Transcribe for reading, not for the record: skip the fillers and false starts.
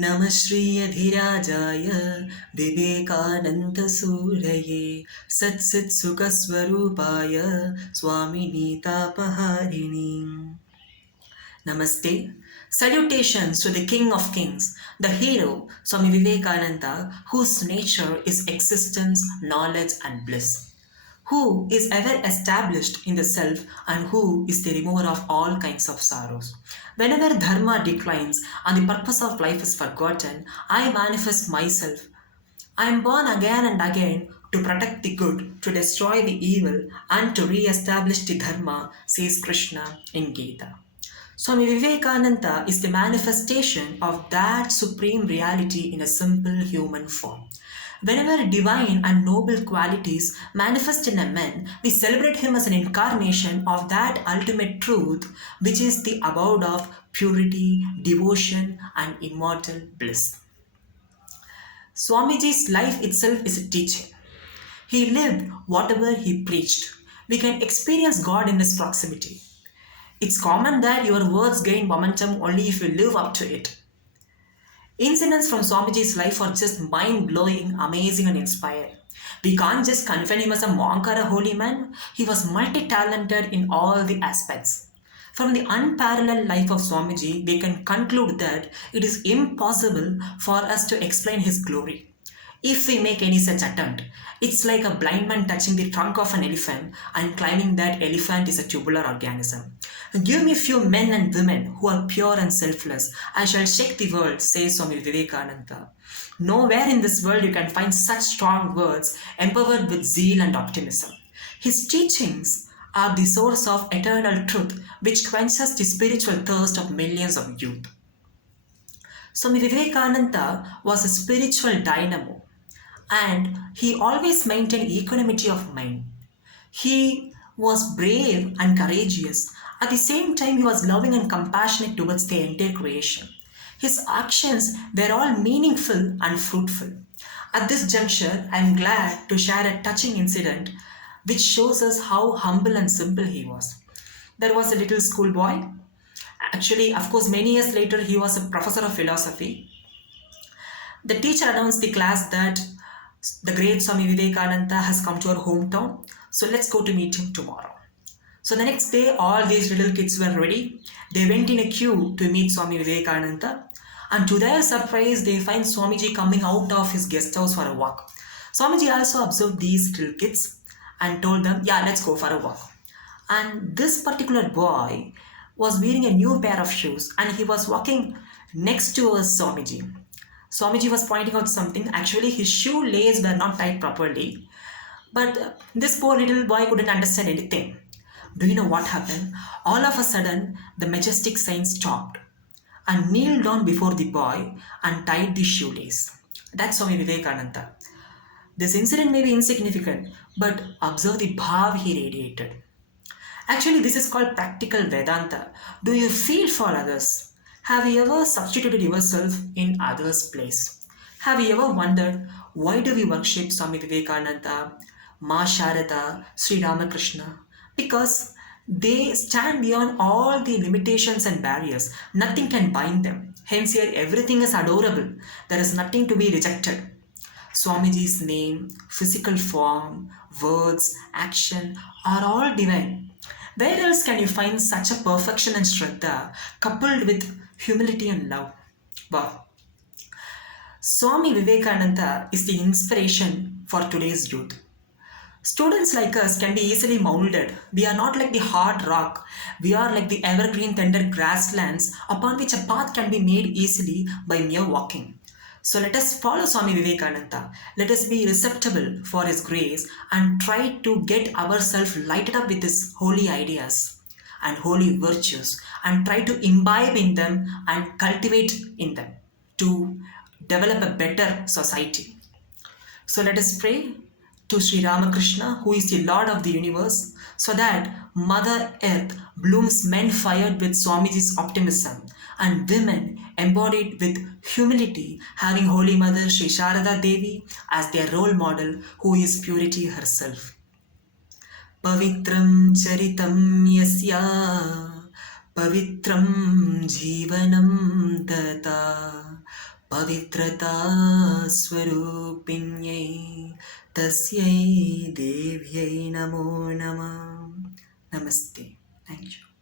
नमः श्रीयधिराजाय विवेकानन्दसूरये सत्सुखस्वरूपाय स्वामिनीतापहारिणी Namaste. Salutations to the King of Kings, the hero, Swami Vivekananda, whose nature is existence, knowledge, and bliss, who is ever established in the self and who is the remover of all kinds of sorrows. Whenever dharma declines and the purpose of life is forgotten, I manifest myself. I am born again and again to protect the good, to destroy the evil, and to re-establish the dharma, says Krishna in Gita. Swami Vivekananda is the manifestation of that supreme reality in a simple human form. Whenever divine and noble qualities manifest in a man, we celebrate him as an incarnation of that ultimate truth, which is the abode of purity, devotion, and immortal bliss. Swamiji's life itself is a teaching. He lived whatever he preached. We can experience God in his proximity. It's common that your words gain momentum only if you live up to it. Incidents from Swamiji's life are just mind-blowing, amazing, and inspiring. We can't just confine him as a monk or a holy man. He was multi-talented in all the aspects. From the unparalleled life of Swamiji, we can conclude that it is impossible for us to explain his glory. If we make any such attempt, it's like a blind man touching the trunk of an elephant and claiming that elephant is a tubular organism. Give me a few men and women who are pure and selfless. I shall shake the world, says Swami Vivekananda. Nowhere in this world you can find such strong words empowered with zeal and optimism. His teachings are the source of eternal truth which quenches the spiritual thirst of millions of youth. Swami Vivekananda was a spiritual dynamo and he always maintained equanimity of mind. He was brave and courageous. At the same time, he was loving and compassionate towards the entire creation. His actions were all meaningful and fruitful. At this juncture, I am glad to share a touching incident which shows us how humble and simple he was. There was a little schoolboy. Actually, of course, many years later, he was a professor of philosophy. The teacher announced the class that the great Swami Vivekananda has come to our hometown, so let's go to meet him tomorrow. So the next day, all these little kids were ready. They went in a queue to meet Swami Vivekananda, and to their surprise, they find Swamiji coming out of his guest house for a walk. Swamiji also observed these little kids and told them, yeah, let's go for a walk. And this particular boy was wearing a new pair of shoes and he was walking next to a Swamiji. Swamiji was pointing out something. Actually, his shoelaces were not tied properly. But this poor little boy couldn't understand anything. Do you know what happened? All of a sudden, the majestic saint stopped and kneeled down before the boy and tied the shoelace. That's Swami Vivekananda. This incident may be insignificant, but observe the bhav he radiated. Actually, this is called practical Vedanta. Do you feel for others? Have you ever substituted yourself in others' place? Have you ever wondered why do we worship Swami Vivekananda, Ma Sharada, Sri Ramakrishna? Because they stand beyond all the limitations and barriers. Nothing can bind them. Hence here everything is adorable. There is nothing to be rejected. Swamiji's name, physical form, words, action are all divine. Where else can you find such a perfection and Shraddha coupled with humility and love? Wow. Swami Vivekananda is the inspiration for today's youth. Students like us can be easily molded. We are not like the hard rock. We are like the evergreen tender grasslands upon which a path can be made easily by mere walking. So let us follow Swami Vivekananda. Let us be receptible for his grace and try to get ourselves lighted up with his holy ideas and holy virtues and try to imbibe in them and cultivate in them to develop a better society. So let us pray to Sri Ramakrishna, who is the Lord of the universe, so that Mother Earth blooms men fired with Swamiji's optimism and women embodied with humility, having Holy Mother Sri Sharada Devi as their role model, who is purity herself. Pavitram charitam yasya, pavitram jivanam data, पवित्रता स्वरूपिण्यै तस्यै देव्यै नमो नमः. Namaste. Thank you.